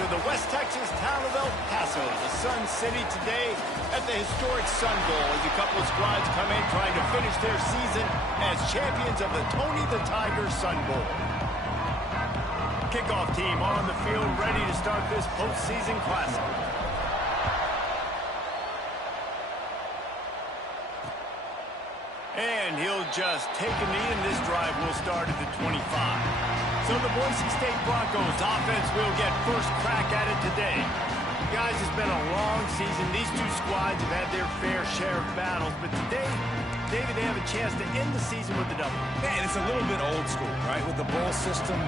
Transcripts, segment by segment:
to the West Texas town of El Paso, the Sun City, today at the historic Sun Bowl as a couple of squads come in trying to finish their season as champions of the Tony the Tiger Sun Bowl. Kickoff team on the field ready to start this postseason classic. And he'll just take a knee, and this drive will start at the 25. So the Boise State Broncos offense will get first crack at it today. Guys, it's been a long season. These two squads have had their fair share of battles, but today, David, they have a chance to end the season with a W. Man, it's a little bit old school, right? With the bowl system,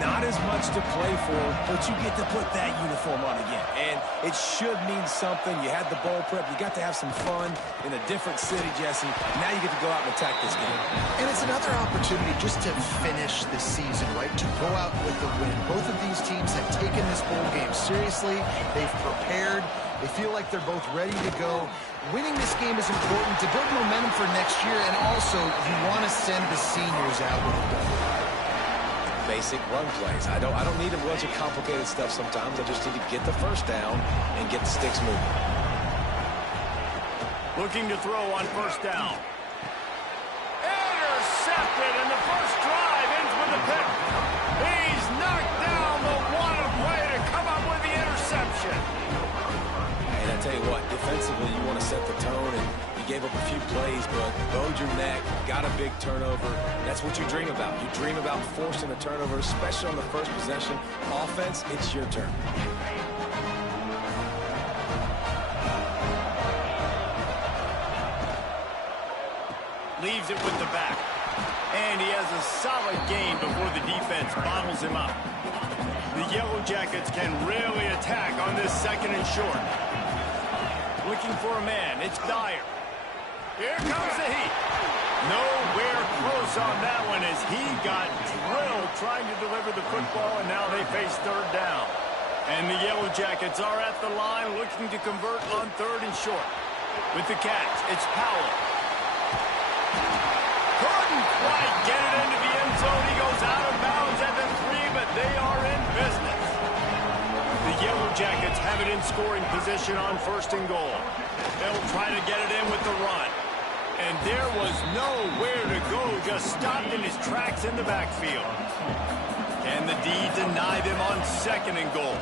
not as much to play for, but you get to put that uniform on again. And it should mean something. You had the bowl prep. You got to have some fun in a different city, Jesse. Now you get to go out and attack this game. And it's another opportunity just to finish the season, right? To go out with the win. Both of these teams have taken this bowl game seriously. They've prepared. They feel like they're both ready to go. Winning this game is important to build momentum for next year, and also you want to send the seniors out with a W. Basic run plays. I don't need a bunch of complicated stuff sometimes. I just need to get the first down and get the sticks moving. Looking to throw on first down. Intercepted, and the first drive ends with a pick. He's knocked down the wanted play to come up with the interception. And I tell you what, defensively, you want to set the tone, and you gave up a few plays, but bowed your neck, got a big turnover. That's what you dream about. You dream about forcing a turnover, especially on the first possession. Offense, it's your turn. Leaves it with the back. And he has a solid gain before the defense bottles him up. The Yellow Jackets can really attack on this second and short. Looking for a man. It's Dyer. Here comes the heat. Nowhere close on that one as he got drilled trying to deliver the football, and now they face third down. And the Yellow Jackets are at the line looking to convert on third and short. With the catch, it's Powell. Couldn't quite get it into the end zone. He goes out of bounds at the 3, but they are in business. The Yellow Jackets have it in scoring position on first and goal. They'll try to get it in with the run. And there was nowhere to go, just stopped in his tracks in the backfield. Can the D deny them on second and goal?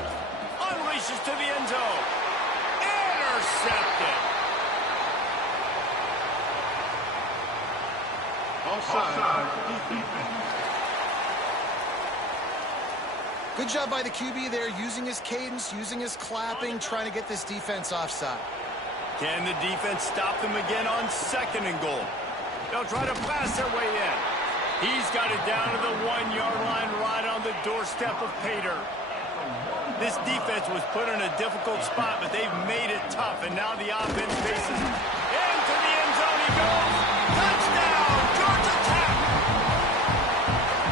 Unleashes to the end zone. Intercepted. Good job by the QB there, using his cadence, using his clapping, trying to get this defense offside. Can the defense stop them again on second and goal? They'll try to pass their way in. He's got it down to the 1-yard line right on the doorstep of Pater. This defense was put in a difficult spot, but they've made it tough, and now the offense faces into the end zone. He goes. Touchdown, Georgia Tech.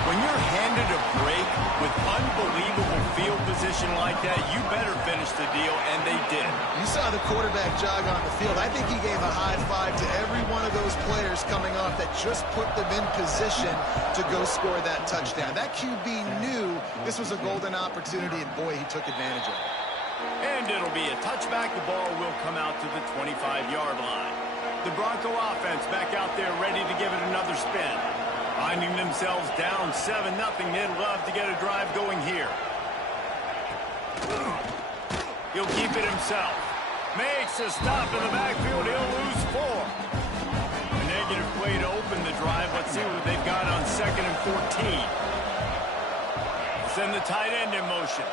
When you're handed a break with unbelievable field position like that, you better finish the deal, and they did. You saw the quarterback jog on the field. I think he gave a high five to every one of those players coming off that just put them in position to go score that touchdown. That QB knew this was a golden opportunity, and boy, he took advantage of it. And it'll be a touchback. The ball will come out to the 25-yard line. The Bronco offense back out there ready to give it another spin. Finding themselves down 7-0, they'd love to get a drive going here. He'll keep it himself. Makes a stop in the backfield. He'll lose 4. A negative play to open the drive. Let's see what they've got on second and 14. Send the tight end in motion.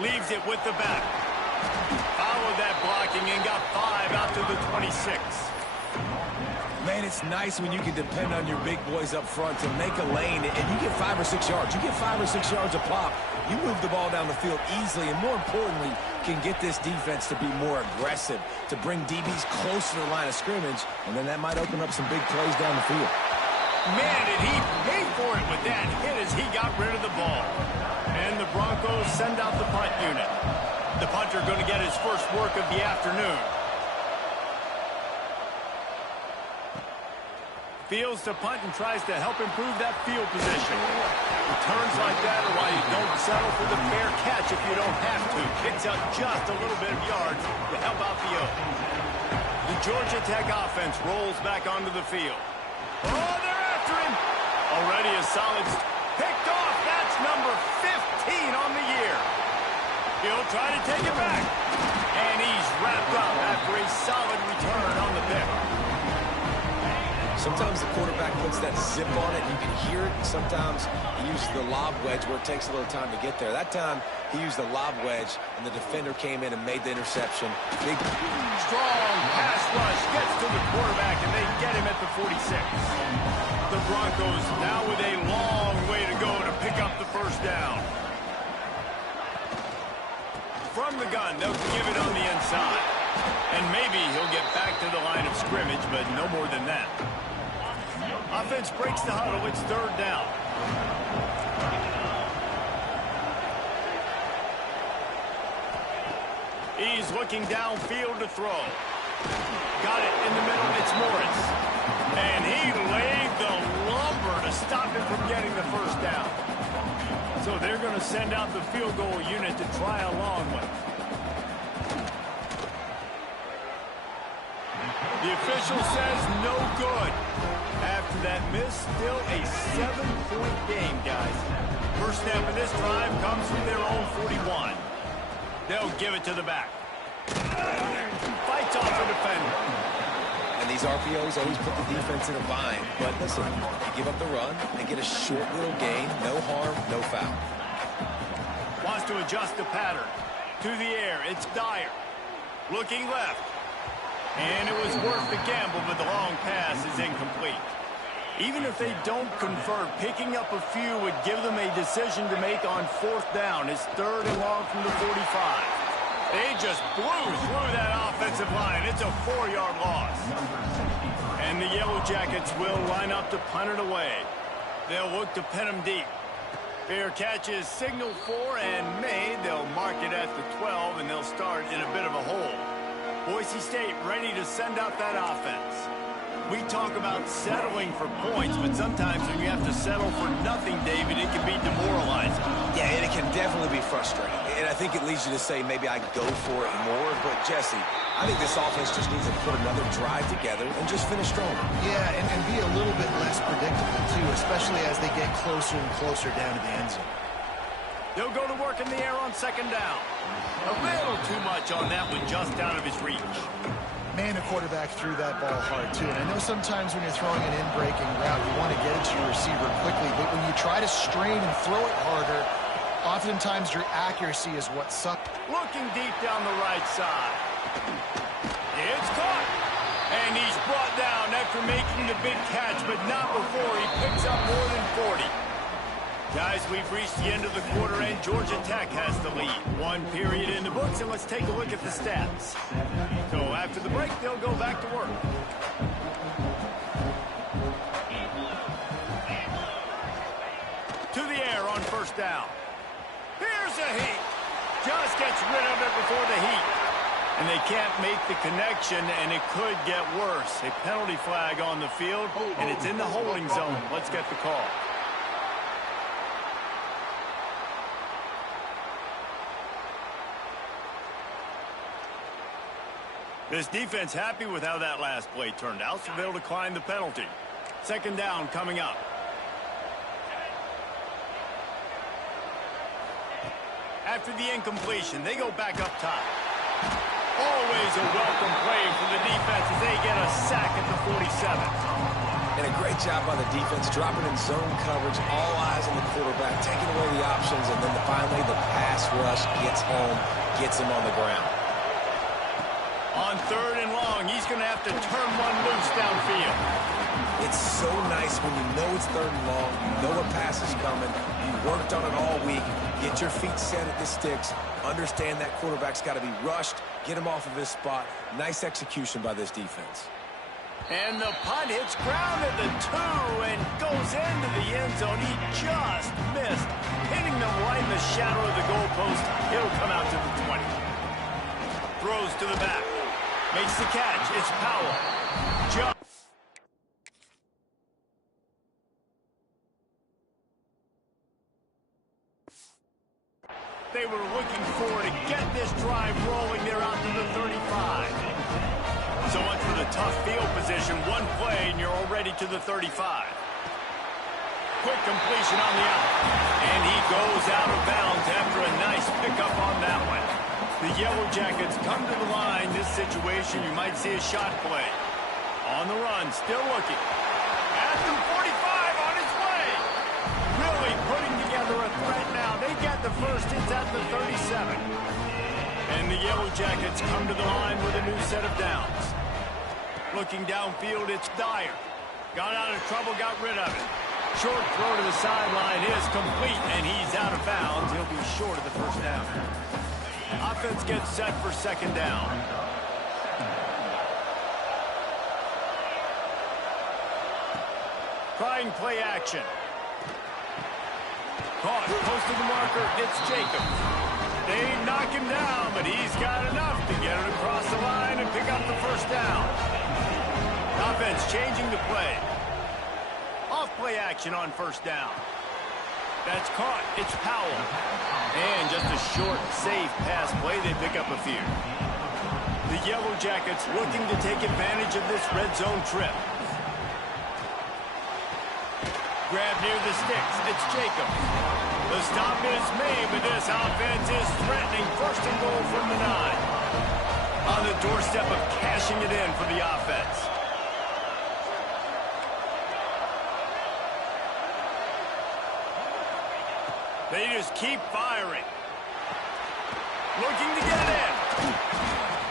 Leaves it with the back. Followed that blocking and got 5 out to the 26. Man, it's nice when you can depend on your big boys up front to make a lane, and you get 5 or 6 yards. You get 5 or 6 yards a pop. You move the ball down the field easily, and more importantly, can get this defense to be more aggressive, to bring DBs close to the line of scrimmage, and then that might open up some big plays down the field. Man, did he pay for it with that hit as he got rid of the ball. And the Broncos send out the punt unit. The punter going to get his first work of the afternoon. Fields to punt and tries to help improve that field position. Returns like that are why you don't settle for the fair catch if you don't have to. Picks up just a little bit of yards to help out the O. The Georgia Tech offense rolls back onto the field. Oh, they're after him. Already a solid picked off. That's number 15 on the year. He'll try to take it back. And he's wrapped up after a solid return on the pick. Sometimes the quarterback puts that zip on it. You can hear it. Sometimes he uses the lob wedge where it takes a little time to get there. That time, he used the lob wedge, and the defender came in and made the interception. Big, strong pass rush gets to the quarterback, and they get him at the 46. The Broncos now with a long way to go to pick up the first down. From the gun, they'll give it on the inside. And maybe he'll get back to the line of scrimmage, but no more than that. Offense breaks the huddle. It's third down. He's looking downfield to throw. Got it in the middle. It's Morris. And he laid the lumber to stop him from getting the first down. So they're going to send out the field goal unit to try a long one. The official says no good. After that miss, still a 7-point game, guys. First snap of this drive comes from their own 41. They'll give it to the back. Fights off the defender. and these RPOs always put the defense in a bind. But listen, you give up the run and get a short little gain, no harm, no foul. Wants to adjust the pattern. To the air, it's Dyer. Looking left. And it was worth the gamble, but the long pass is incomplete. Even if they don't convert, picking up a few would give them a decision to make on fourth down. It's third and long from the 45. They just blew through that offensive line. It's a 4-yard loss. And the Yellow Jackets will line up to punt it away. They'll look to pin them deep. Fair catch is signaled for and made. They'll mark it at the 12, and they'll start in a bit of a hole. Boise State ready to send out that offense. We talk about settling for points, but sometimes when you have to settle for nothing, David, it can be demoralizing. Yeah, and it can definitely be frustrating. And I think it leads you to say maybe I go for it more. But, Jesse, I think this offense just needs to put another drive together and just finish stronger. Yeah, and be a little bit less predictable, too, especially as they get closer and closer down to the end zone. They'll go to work in the air on second down. A little too much on that one, just out of his reach. Man, the quarterback threw that ball hard, too. And I know sometimes when you're throwing an in-breaking route, you want to get it to your receiver quickly. But when you try to strain and throw it harder, oftentimes your accuracy is what sucks. Looking deep down the right side. It's caught. And he's brought down after making the big catch, but not before he picks up more than 40. Guys, we've reached the end of the quarter, and Georgia Tech has the lead. One period in the books, and let's take a look at the stats. So after the break, they'll go back to work. To the air on first down. Here's a heat. Just gets rid of it before the heat. And they can't make the connection, and it could get worse. A penalty flag on the field, and it's in the holding zone. Let's get the call. This defense happy with how that last play turned out, so they'll decline the penalty. Second down coming up. After the incompletion, they go back up top. Always a welcome play for the defense as they get a sack at the 47. And a great job by the defense, dropping in zone coverage, all eyes on the quarterback, taking away the options, and then finally the pass rush gets home, gets him on the ground. On third and long, he's going to have to turn one loose downfield. It's so nice when you know it's third and long, you know a pass is coming, you worked on it all week, get your feet set at the sticks, understand that quarterback's got to be rushed, get him off of his spot. Nice execution by this defense. And the punt hits ground at the 2 and goes into the end zone. He just missed, hitting them right in the shadow of the goalpost. It'll come out to the 20. Throws to the back. Makes the catch. It's Powell. were looking for to get this drive rolling there out to the 35. So much for the tough field position. One play, and you're already to the 35. Quick completion on the out. And he goes out of bounds after a nice pickup on that one. The Yellow Jackets come to the line. This situation, you might see a shot play. On the run, still looking. At the 45 on his way. Really putting together a threat now. They get the first. It's at the 37. And the Yellow Jackets come to the line with a new set of downs. Looking downfield, it's Dyer. Got out of trouble, got rid of it. Short throw to the sideline is complete, and he's out of bounds. He'll be short of the first down. Offense gets set for second down. Trying play action. Caught, close to the marker, it's Jacob. They knock him down, but he's got enough to get it across the line and pick up the first down. Offense changing the play. Off play action on first down. That's caught, it's Powell. And just a short, safe pass play, they pick up a few. The Yellow Jackets looking to take advantage of this red zone trip. Grab near the sticks. It's Jacob. The stop is made, but this offense is threatening. First and goal from the 9. On the doorstep of cashing it in for the offense. They just keep firing. Looking to get in.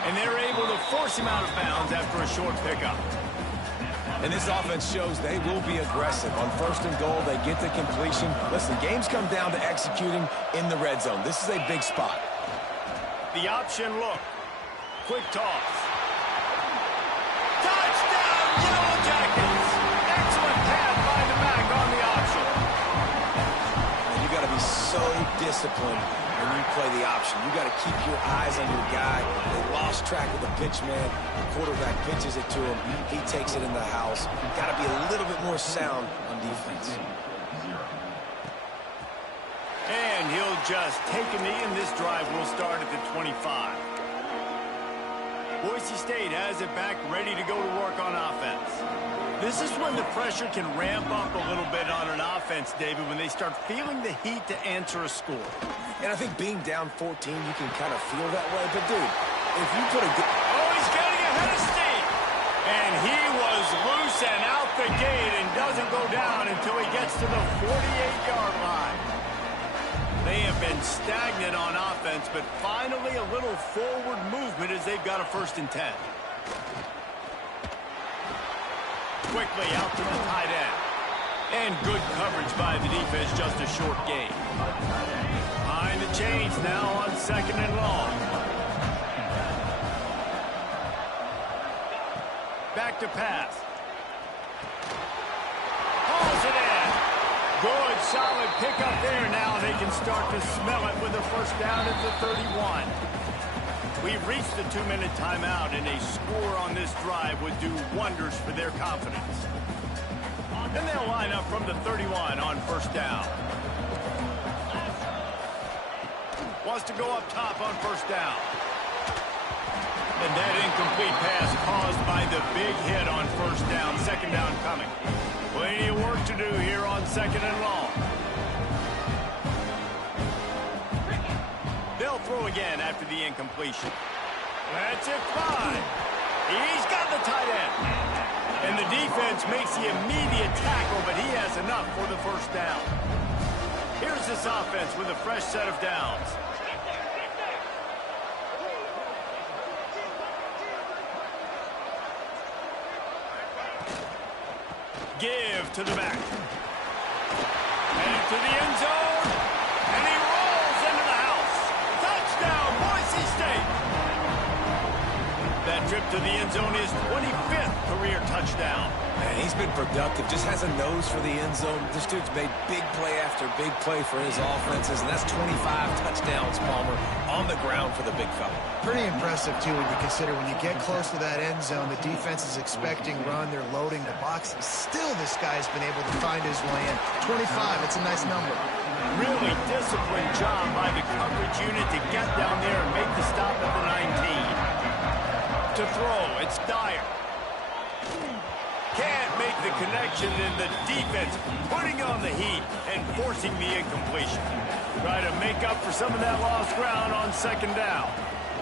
And they're able to force him out of bounds after a short pickup. And this offense shows they will be aggressive. On first and goal, they get the completion. Listen, games come down to executing in the red zone. This is a big spot. The option look. Quick toss. Touchdown, Yellow Jackets! Excellent pass by the back on the option. And you got to be so disciplined when you play the option. You got to keep your eyes on your guy. They lost track of the pitch, man. The quarterback pitches it to him. He takes it in the house. Got to be a little bit more sound on defense. And he'll just take a knee, and this drive will start at the 25. Boise State has it back, ready to go to work on offense. This is when the pressure can ramp up a little bit on an offense, David, when they start feeling the heat to answer a score. And I think being down 14, you can kind of feel that way. But, dude, if you put a good... Oh, he's getting ahead of steam. And he was loose and out the gate and doesn't go down until he gets to the 48-yard line. They have been stagnant on offense, but finally a little forward movement as they've got a 1st and 10. Quickly out to the tight end. And good coverage by the defense, just a short gain. Behind the chains now on 2nd and long. Back to pass. Pulls it in. Good, solid pickup there. Now they can start to smell it with a first down at the 31. We've reached the 2-minute timeout, and a score on this drive would do wonders for their confidence. Then they'll line up from the 31 on first down. Wants to go up top on first down. And that incomplete pass caused by the big hit on first down. 2nd down coming. Plenty of work to do here on 2nd and long. They'll throw again after the incompletion. That's it, 5. He's got the tight end. And the defense makes the immediate tackle, but he has enough for the first down. Here's this offense with a fresh set of downs. Give to the back. Headed to the end zone. And he rolls into the house. Touchdown, Boise State. That trip to the end zone is 25th career touchdown. Man, he's been productive. Just has a nose for the end zone. This dude's made big play after big play for his offenses, and that's 25 touchdowns, Palmer, on the ground for the big fella. Pretty impressive, too, when you consider when you get close to that end zone, the defense is expecting run, they're loading the box, and still this guy's been able to find his way in. 25, it's a nice number. Really disciplined job by the coverage unit to get down there and make the stop at the 19. To throw, it's Dyer. Can't make the connection, and the defense putting on the heat and forcing the incompletion. Try to make up for some of that lost ground on second down.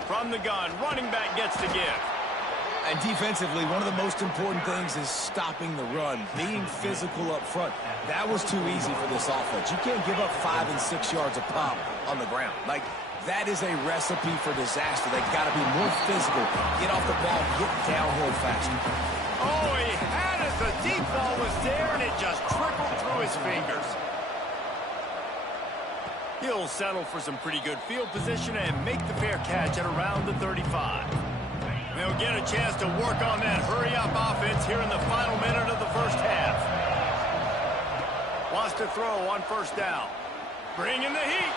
From the gun, running back gets the give. And defensively, one of the most important things is stopping the run, being physical up front. That was too easy for this offense. You can't give up 5 and 6 yards a pop on the ground. Like, that is a recipe for disaster. They've got to be more physical, get off the ball, get downhill faster. Oh, he had it. The deep ball was there, and it just trickled through his fingers. He'll settle for some pretty good field position and make the fair catch at around the 35. They'll get a chance to work on that hurry-up offense here in the final minute of the first half. Wants to throw on first down. Bringing the heat.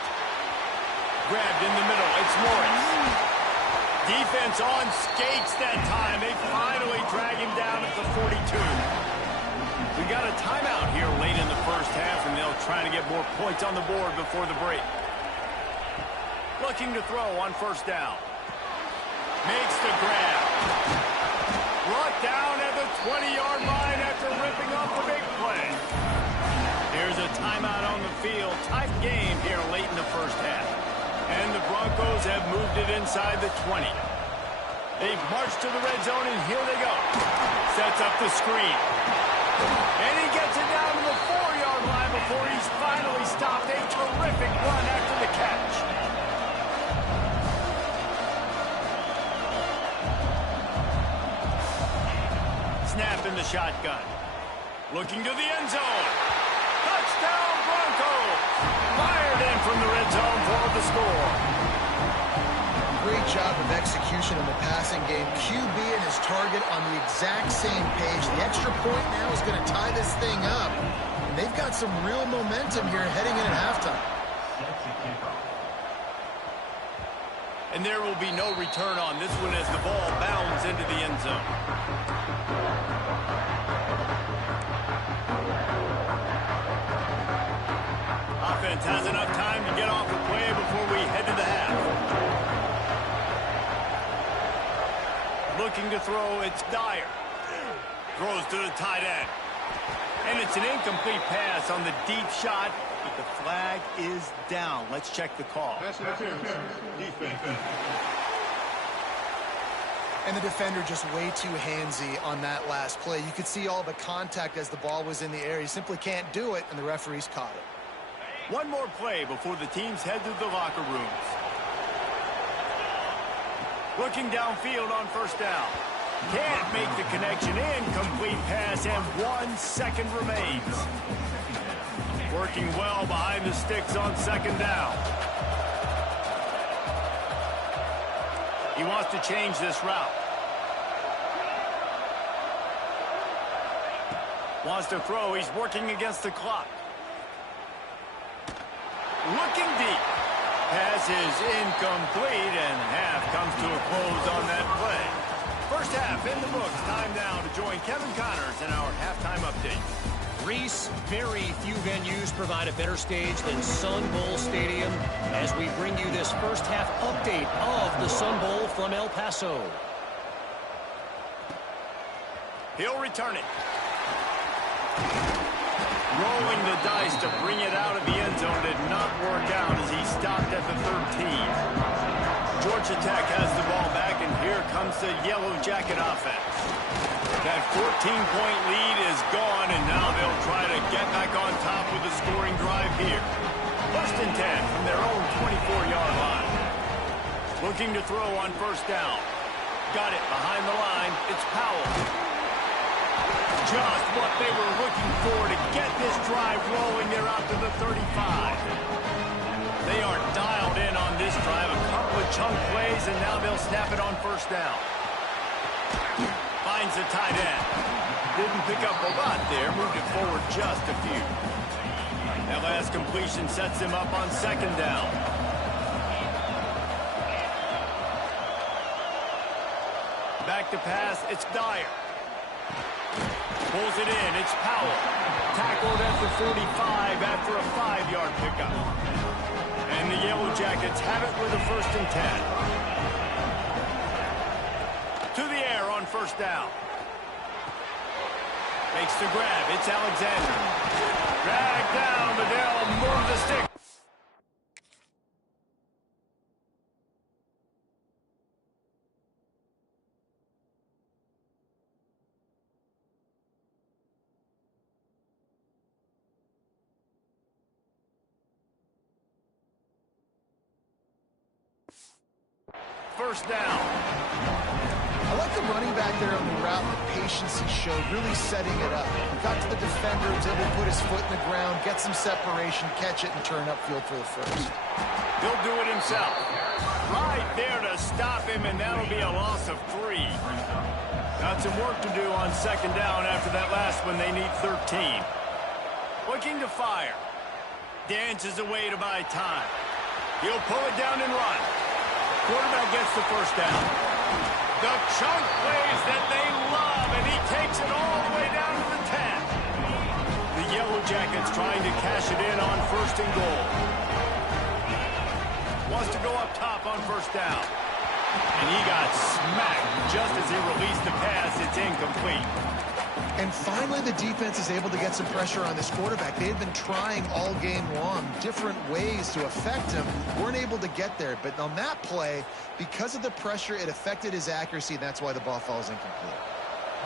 Grabbed in the middle. It's Morris. Defense on skates that time. They finally drag him down at the 42. We got a timeout here late in the first half, and they'll try to get more points on the board before the break. Looking to throw on first down. Makes the grab. Brought down at the 20-yard line after ripping off the big play. Here's a timeout on the field. Tight game here late in the first half. And the Broncos have moved it inside the 20. They've marched to the red zone, and here they go. Sets up the screen. And he gets it down to the 4-yard line before he's finally stopped. A terrific run after the catch. Snap in the shotgun. Looking to the end zone. Touchdown Broncos. Fired in from the red zone for the score. Great job of execution in the passing game. QB and his target on the exact same page. The extra point now is going to tie this thing up. And they've got some real momentum here heading in at halftime. And there will be no return on this one as the ball bounds into the end zone. Offense has enough time to get off the play before we head to the half. Looking to throw, it's Dyer. Throws to the tight end. And it's an incomplete pass on the deep shot, but the flag is down. Let's check the call. And the defender just way too handsy on that last play. You could see all the contact as the ball was in the air. He simply can't do it, and the referees caught it. One more play before the teams head to the locker rooms. Looking downfield on first down. Can't make the connection. Incomplete pass, and 1 second remains. Working well behind the sticks on second down. He wants to change this route. Wants to throw. He's working against the clock. Looking deep. Pass is incomplete, and half comes to a close on that play. First half in the books. Time now to join Kevin Connors in our halftime update. Reese, very few venues provide a better stage than Sun Bowl Stadium as we bring you this first half update of the Sun Bowl from El Paso. He'll return it. Rolling the dice to bring it out of the end zone did not work out as he stopped at the 13. Georgia Tech has the ball back, and here comes the Yellow Jacket offense. That 14-point lead is gone, and now they'll try to get back on top with a scoring drive here. First and 10 from their own 24-yard line. Looking to throw on first down. Got it behind the line. It's Powell. Just what they were looking for to get this drive rolling. They're out to the 35. They are dialed in on this drive. A couple of chunk plays, and now they'll snap it on first down. Finds the tight end. Didn't pick up a lot there. Moved it forward just a few. That last completion sets him up on second down. Back to pass. It's Dyer. Pulls it in. It's Powell. Tackled at the 45 after a 5-yard pickup. And the Yellow Jackets have it with a 1st and 10. To the air on 1st down. Makes the grab. It's Alexander. Dragged down, but they'll move the stick. First down. I like the running back there on the route, the patience he showed, really setting it up. Got to the defender, was able to put his foot in the ground, get some separation, catch it, and turn upfield for the 1st. He'll do it himself. Right there to stop him, and that'll be a loss of 3. Got some work to do on 2nd down after that last one. They need 13. Looking to fire. Dances away to buy time. He'll pull it down and run. Quarterback gets the 1st down. The chunk plays that they love, and he takes it all the way down to the 10. The Yellow Jackets trying to cash it in on 1st and goal. Wants to go up top on 1st down. And he got smacked just as he released the pass. It's incomplete. And finally, the defense is able to get some pressure on this quarterback. They had been trying all game long, different ways to affect him. Weren't able to get there. But on that play, because of the pressure, it affected his accuracy, and that's why the ball falls incomplete.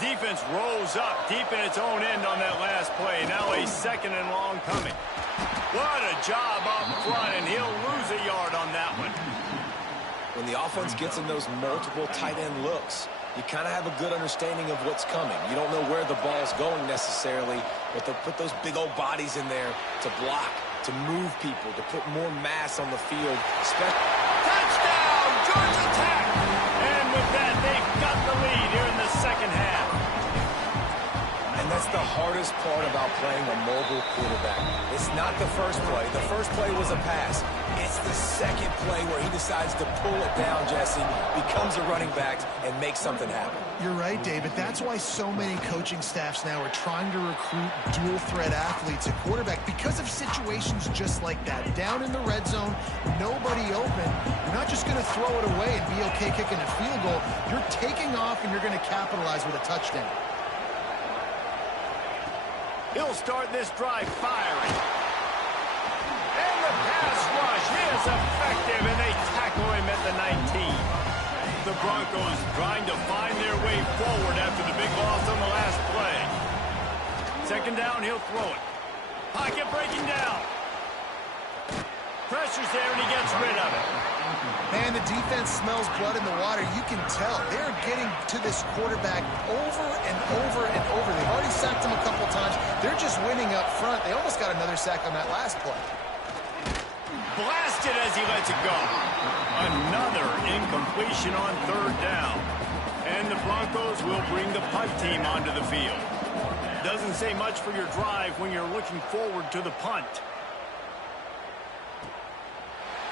Defense rolls up deep in its own end on that last play. Now a 2nd and long coming. What a job up front, and he'll lose a yard on that one. When the offense gets in those multiple tight end looks, you kind of have a good understanding of what's coming. You don't know where the ball's going necessarily, but they'll put those big old bodies in there to block, to move people, to put more mass on the field. Touchdown, Georgia Tech! And with that, they've got the lead here in the 2nd half. And that's the hardest part about playing a mobile quarterback. It's not the first play. The first play was a pass. It's the 2nd play where he decides to pull it down, Jesse, becomes a running back, and makes something happen. You're right, David. That's why so many coaching staffs now are trying to recruit dual-threat athletes at quarterback because of situations just like that. Down in the red zone, nobody open. You're not just going to throw it away and be okay kicking a field goal. You're taking off, and you're going to capitalize with a touchdown. He'll start this drive firing. And the pass rush is effective, and they tackle him at the 19. The Broncos trying to find their way forward after the big loss on the last play. 2nd down, he'll throw it. Pocket breaking down. Pressure's there, and he gets rid of it. Man, the defense smells blood in the water. You can tell. They're getting to this quarterback over and over and over. They've already sacked him a couple times. They're just winning up front. They almost got another sack on that last play. Blasted as he lets it go. Another incompletion on 3rd down. And the Broncos will bring the punt team onto the field. Doesn't say much for your drive when you're looking forward to the punt.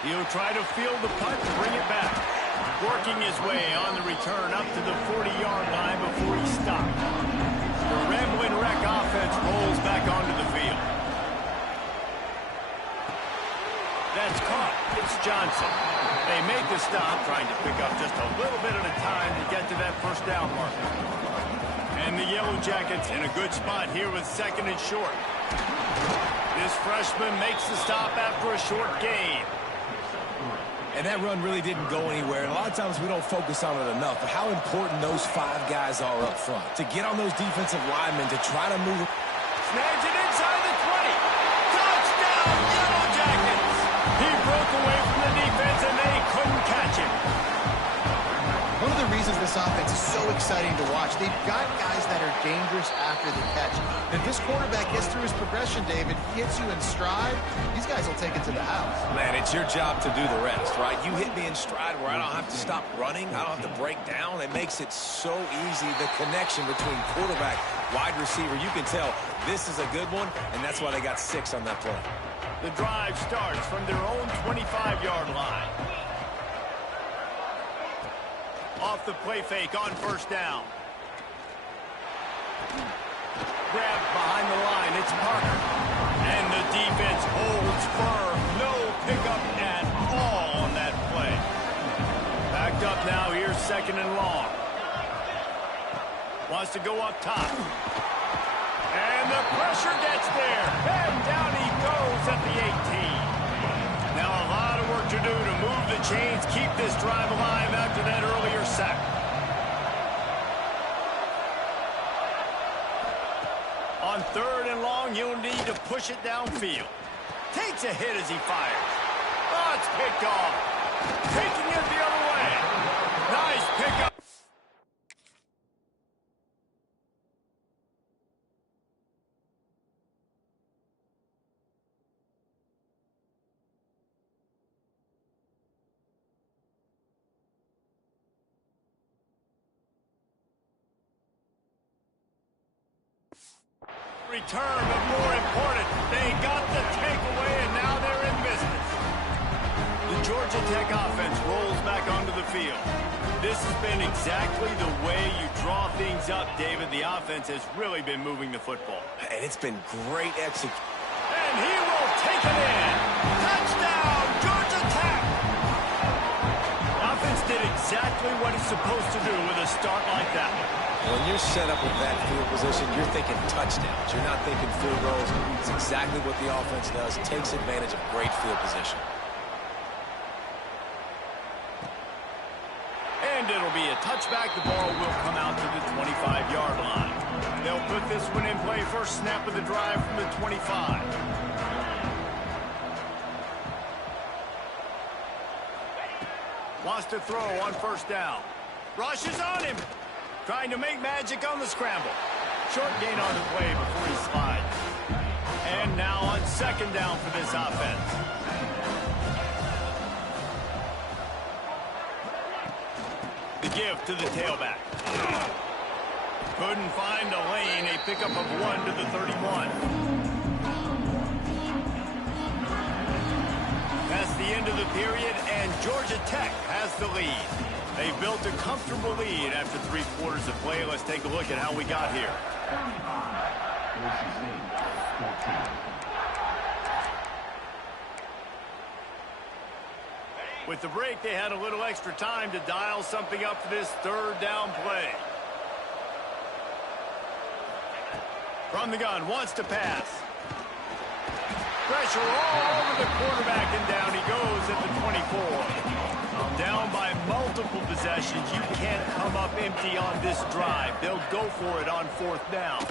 He'll try to field the punt to bring it back. Working his way on the return up to the 40-yard line before he stopped. The Ramblin' Wreck offense rolls back onto the field. That's caught. It's Johnson. They make the stop, trying to pick up just a little bit at a time to get to that 1st down marker. And the Yellow Jackets in a good spot here with 2nd and short. This freshman makes the stop after a short gain. And that run really didn't go anywhere. And a lot of times we don't focus on it enough, but how important those 5 guys are up front. To get on those defensive linemen, to try to move. Snags it inside the 20. Touchdown, Yellow Jackets! He broke away from the defense, and they couldn't catch him. One of the reasons this offense is so exciting to watch, they've got guys that are dangerous after the catch. If this quarterback gets through his progression, David, hits you in stride, these guys will take it to the house. Man, it's your job to do the rest, right? You hit me in stride where I don't have to stop running. I don't have to break down. It makes it so easy, the connection between quarterback, wide receiver. You can tell this is a good one, and that's why they got 6 on that play. The drive starts from their own 25-yard line. Off the play fake on 1st down. Grab behind the line. It's Parker. And the defense holds firm. No pickup at all on that play. Backed up now. Here's second and long. Wants to go up top. And the pressure gets there. And down he goes at the 18. Now a lot of work to do to move the chains, keep this drive alive after that earlier sack. On third and long, you'll need to push it downfield. Takes a hit as he fires. Oh, it's picked off. Taking it the other way. Nice pickup. Return, but more important, they got the takeaway, and now they're in business. The Georgia Tech offense rolls back onto the field. This has been exactly the way you draw things up, David. The offense has really been moving the football. And it's been great execution. And he will take it in. Touchdown, Georgia Tech! Offense did exactly what it's supposed to do with a start like that. When you're set up with that field position, you're thinking touchdowns. You're not thinking field goals. It's exactly what the offense does. Takes advantage of great field position. And it'll be a touchback. The ball will come out to the 25-yard line. They'll put this one in play. First snap of the drive from the 25. Wants to throw on first down. Rush is on him. Trying to make magic on the scramble. Short gain on the play before he slides. And now on second down for this offense. The give to the tailback. Couldn't find a lane. A pickup of 1 to the 31. That's the end of the period, and Georgia Tech has the lead. They built a comfortable lead after 3 quarters of play. Let's take a look at how we got here. With the break, they had a little extra time to dial something up for this third down play. From the gun, wants to pass. Pressure all over the quarterback, and down he goes at the 24. Down by multiple possessions. You can't come up empty on this drive. They'll go for it on fourth down.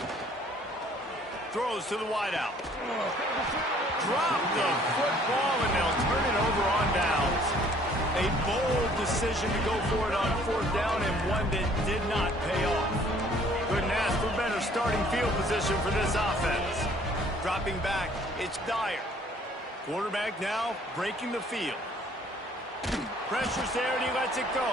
Throws to the wideout. Drop the football, and they'll turn it over on downs. A bold decision to go for it on fourth down, and one that did not pay off. Couldn't ask for better starting field position for this offense. Dropping back, it's Dyer. Quarterback now breaking the field. Pressure's there, and he lets it go.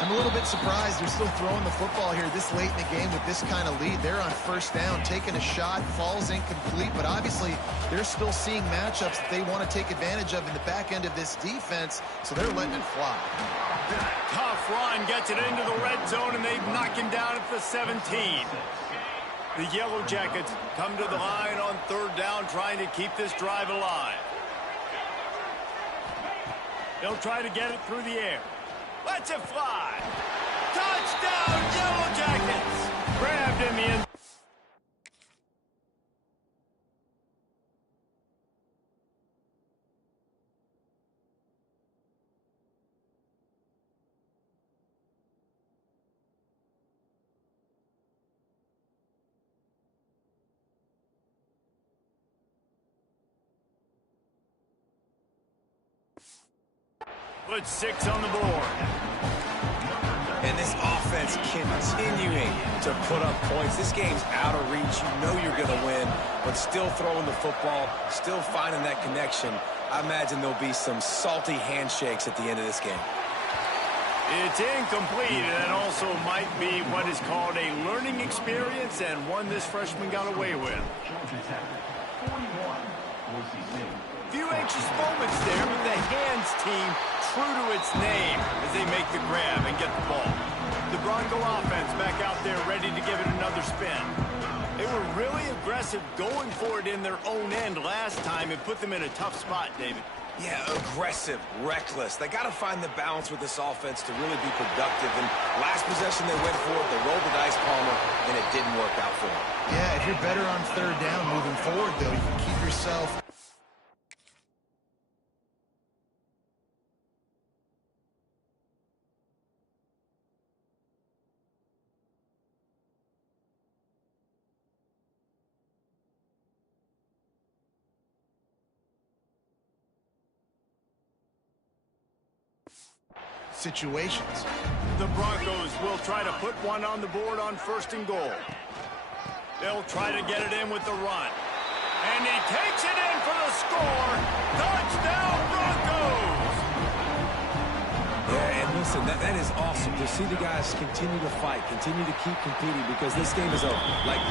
I'm a little bit surprised they're still throwing the football here this late in the game with this kind of lead. They're on first down, taking a shot, falls incomplete, but obviously they're still seeing matchups that they want to take advantage of in the back end of this defense, so they're letting it fly. Tough run, gets it into the red zone, and they knock him down at the 17. The Yellow Jackets come to the line on third down, trying to keep this drive alive. They'll try to get it through the air. Lets it fly. Touchdown, Yellow Jackets! Grabbed in the end. Put 6 on the board. And this offense continuing to put up points. This game's out of reach. You know you're going to win, but still throwing the football, still finding that connection. I imagine there'll be some salty handshakes at the end of this game. It's incomplete, and that also might be what is called a learning experience, and one this freshman got away with. Few anxious moments there, but the hands team true to its name as they make the grab and get the ball. The Bronco offense back out there ready to give it another spin. aggressive going for it in their own end last time and put them in a tough spot, David. Yeah, aggressive, reckless. They got to find the balance with this offense to really be productive. And last possession they went for it, they rolled the dice, Palmer, and it didn't work out for them. Yeah, if you're better on third down moving forward, though, you can keep yourself... situations. The Broncos will try to put one on the board on 1st and goal. They'll try to get it in with the run. And he takes it in for the score. Touchdown, Broncos! Yeah, and listen, that is awesome to see the guys continue to fight, continue to keep competing, because this game is over. Like,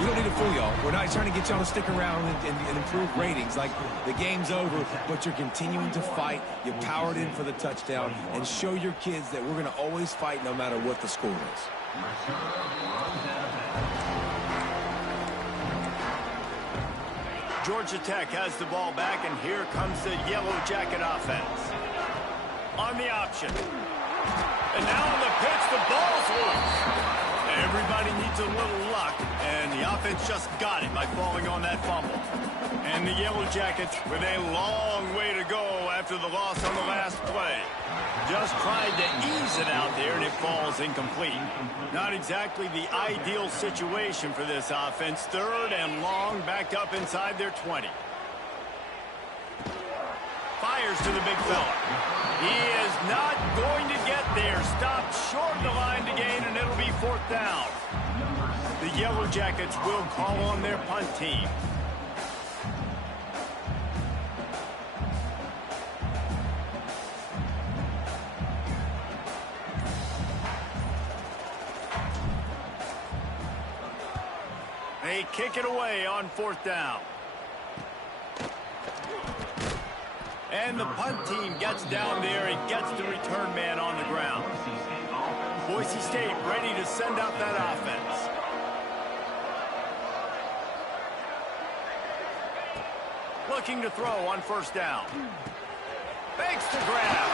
we don't need to fool y'all. We're not trying to get y'all to stick around and improve ratings. Like, the game's over, but you're continuing to fight. You powered in for the touchdown, and show your kids that we're going to always fight no matter what the score is. Georgia Tech has the ball back, and here comes the Yellow Jacket offense. On the option. And now on the pitch, the ball's loose. Everybody needs a little luck, and the offense just got it by falling on that fumble. And the Yellow Jackets with a long way to go after the loss on the last play. Just tried to ease it out there, and it falls incomplete. Not exactly the ideal situation for this offense. 3rd and long, backed up inside their 20. Fires to the big fella. He is not going to get there. Stopped short of the line to gain, and it'll be 4th down. The Yellow Jackets will call on their punt team. They kick it away on 4th down. And the punt team gets down there and gets the return man on the ground. Boise State ready to send out that offense. Looking to throw on 1st down. Fakes the grab.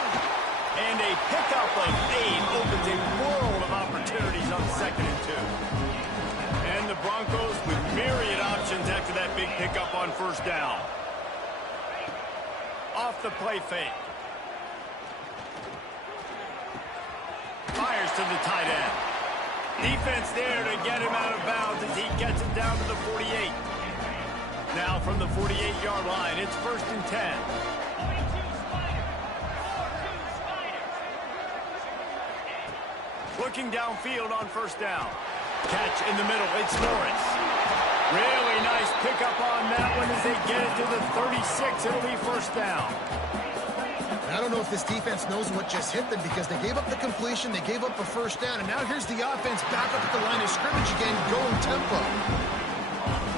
And a pickup of 8 opens a world of opportunities on 2nd and 2. And the Broncos with myriad options after that big pickup on 1st down. Off the play fake. Fires to the tight end. Defense there to get him out of bounds as he gets it down to the 48. Now from the 48-yard line, it's 1st and 10. Looking downfield on 1st down. Catch in the middle, it's Norris. Really nice pickup on that one as they get it to the 36. It'll be 1st down. I don't know if this defense knows what just hit them, because they gave up the completion, they gave up a 1st down, and now here's the offense back up at the line of scrimmage again, going tempo.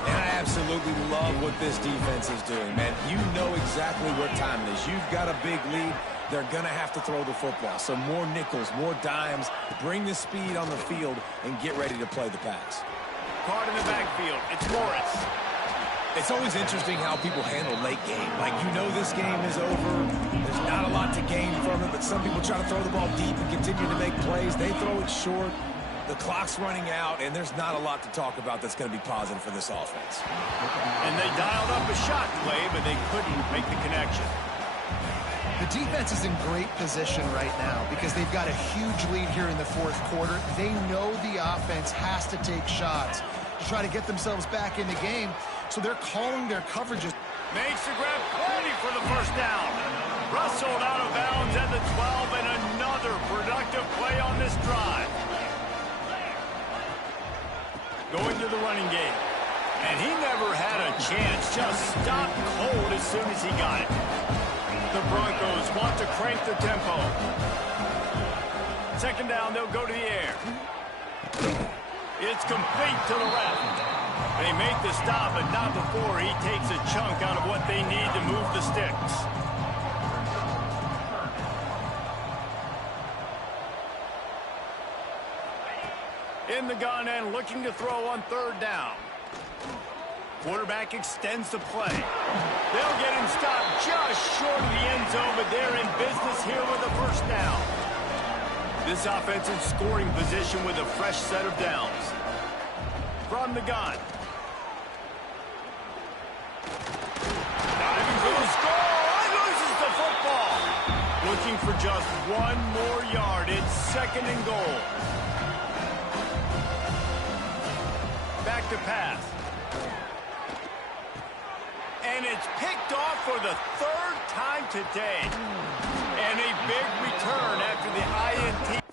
And I absolutely love what this defense is doing, man. You know exactly what time it is. You've got a big lead. They're going to have to throw the football. So more nickels, more dimes, bring the speed on the field, and get ready to play the pass. Caught in the backfield. It's Morris. It's always interesting how people handle late game. Like, you know this game is over. There's not a lot to gain from it, but some people try to throw the ball deep and continue to make plays. They throw it short. The clock's running out, and there's not a lot to talk about that's going to be positive for this offense. And they dialed up a shot play, but they couldn't make the connection. The defense is in great position right now because they've got a huge lead here in the 4th quarter. They know the offense has to take shots to try to get themselves back in the game, so they're calling their coverages. Makes the grab, ready for the 1st down. Rustled out of bounds at the 12, and another productive play on this drive. Going to the running game. And he never had a chance, just stopped cold as soon as he got it. The Broncos want to crank the tempo. 2nd down, they'll go to the air. It's complete to the left. They make the stop, but not before he takes a chunk out of what they need to move the sticks. In the gun and looking to throw on 3rd down. Quarterback extends the play. They'll get him stopped just short of the end zone, but they're in business here with a first down. This offensive scoring position with a fresh set of downs. From the gun. Diving for the score. Loses the football. Looking for just one more yard. It's 2nd and goal. Back to pass. And it's picked off for the 3rd time today. And a big return after the INT.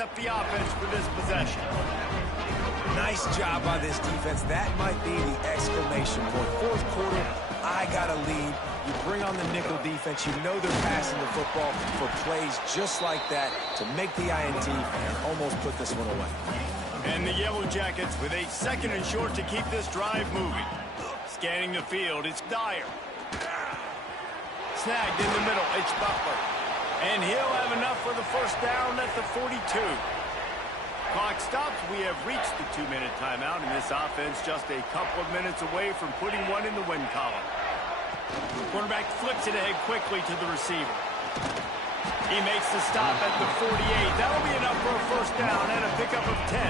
Up the offense for this possession. Nice job by this defense. That might be the exclamation point. 4th quarter, I got a lead. You bring on the nickel defense. You know they're passing the football for plays just like that to make the INT and almost put this one away. And the Yellow Jackets with a 2nd and short to keep this drive moving. Scanning the field, it's Dyer. Snagged in the middle, it's Butler. And he'll have enough for the first down at the 42. Clock stops. We have reached the 2-minute timeout, and this offense just a couple of minutes away from putting one in the win column. The quarterback flips it ahead quickly to the receiver. He makes the stop at the 48. That'll be enough for a first down and a pickup of 10.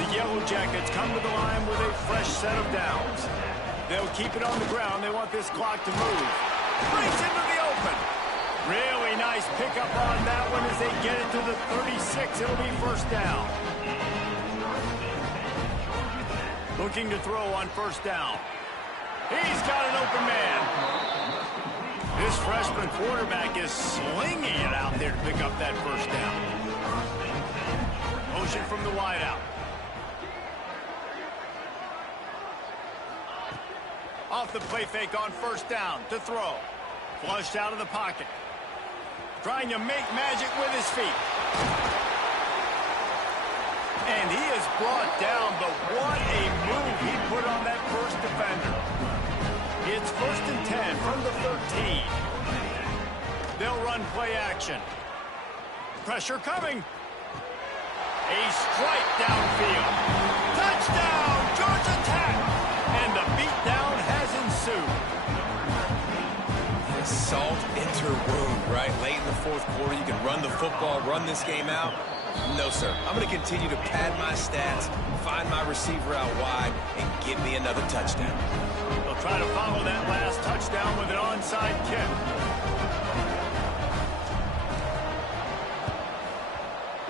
The Yellow Jackets come to the line with a fresh set of downs. They'll keep it on the ground. They want this clock to move. Breaks into the open. Really nice pickup on that one as they get it to the 36. It'll be first down. Looking to throw on first down. He's got an open man. This freshman quarterback is slinging it out there to pick up that first down. Motion from the wideout. Off the play fake on first down to throw. Flushed out of the pocket. Trying to make magic with his feet. And he is brought down, but what a move he put on that first defender. It's 1st and 10 from the 13. They'll run play action. Pressure coming. A strike downfield. Touchdown, Georgia Tech. And the beatdown has ensued. Salt into wound, right? Late in the 4th quarter, you can run the football, run this game out. No, sir. I'm going to continue to pad my stats, find my receiver out wide, and give me another touchdown. They'll try to follow that last touchdown with an onside kick.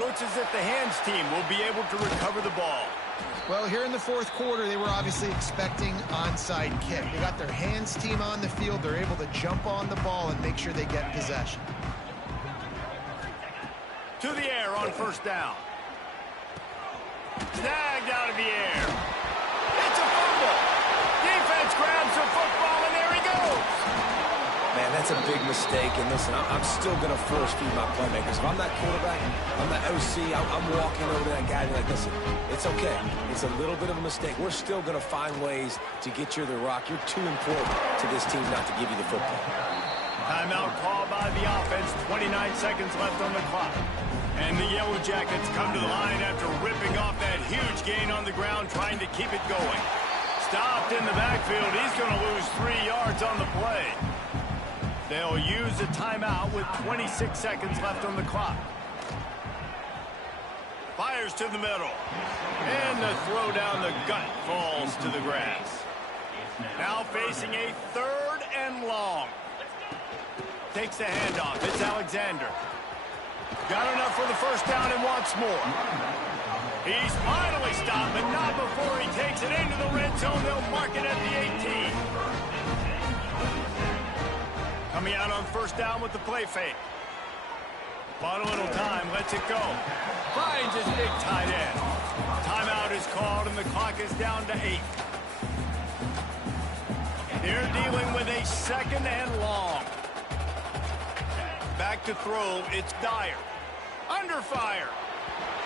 Looks as if the hands team will be able to recover the ball. Well, here in the 4th quarter, they were obviously expecting onside kick. They got their hands team on the field. They're able to jump on the ball and make sure they get possession. To the air on first down. Snagged out of the air. It's a fumble. Defense grabs the football, and there he goes. Man, that's a big mistake. And listen, I'm still going to force feed my playmakers. If I'm that quarterback, I'm that OC, I'm walking over to that guy and be like, listen, it's okay. It's a little bit of a mistake. We're still going to find ways to get you the rock. You're too important to this team not to give you the football. Timeout called by the offense. 29 seconds left on the clock. And the Yellow Jackets come to the line after ripping off that huge gain on the ground, trying to keep it going. Stopped in the backfield. He's going to lose 3 yards on the play. They'll use a timeout with 26 seconds left on the clock. Fires to the middle. And the throw down the gut falls to the grass. Now facing a 3rd and long. Takes the handoff. It's Alexander. Got enough for the first down and wants more. He's finally stopped, but not before he takes it into the red zone. They'll mark it at the 18. Coming out on first down with the play fake. Bought a little time, lets it go. Finds his big tight end. Timeout is called, and the clock is down to 8. They're dealing with a 2nd and long. Back to throw, it's Dyer. Under fire.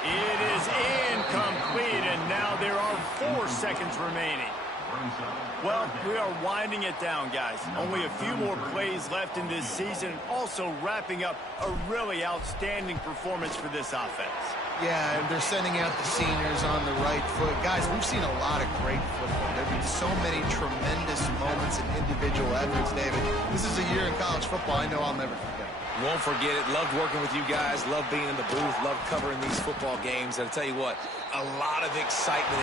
It is incomplete, and now there are 4 seconds remaining. Well, we are winding it down, guys. Only a few more plays left in this season, also wrapping up a really outstanding performance for this offense. Yeah, and they're sending out the seniors on the right foot. Guys, we've seen a lot of great football. There have been so many tremendous moments and individual efforts, David. This is a year in college football I know I'll never forget. Won't forget it. Loved working with you guys. Loved being in the booth. Loved covering these football games. And I'll tell you what, a lot of excitement.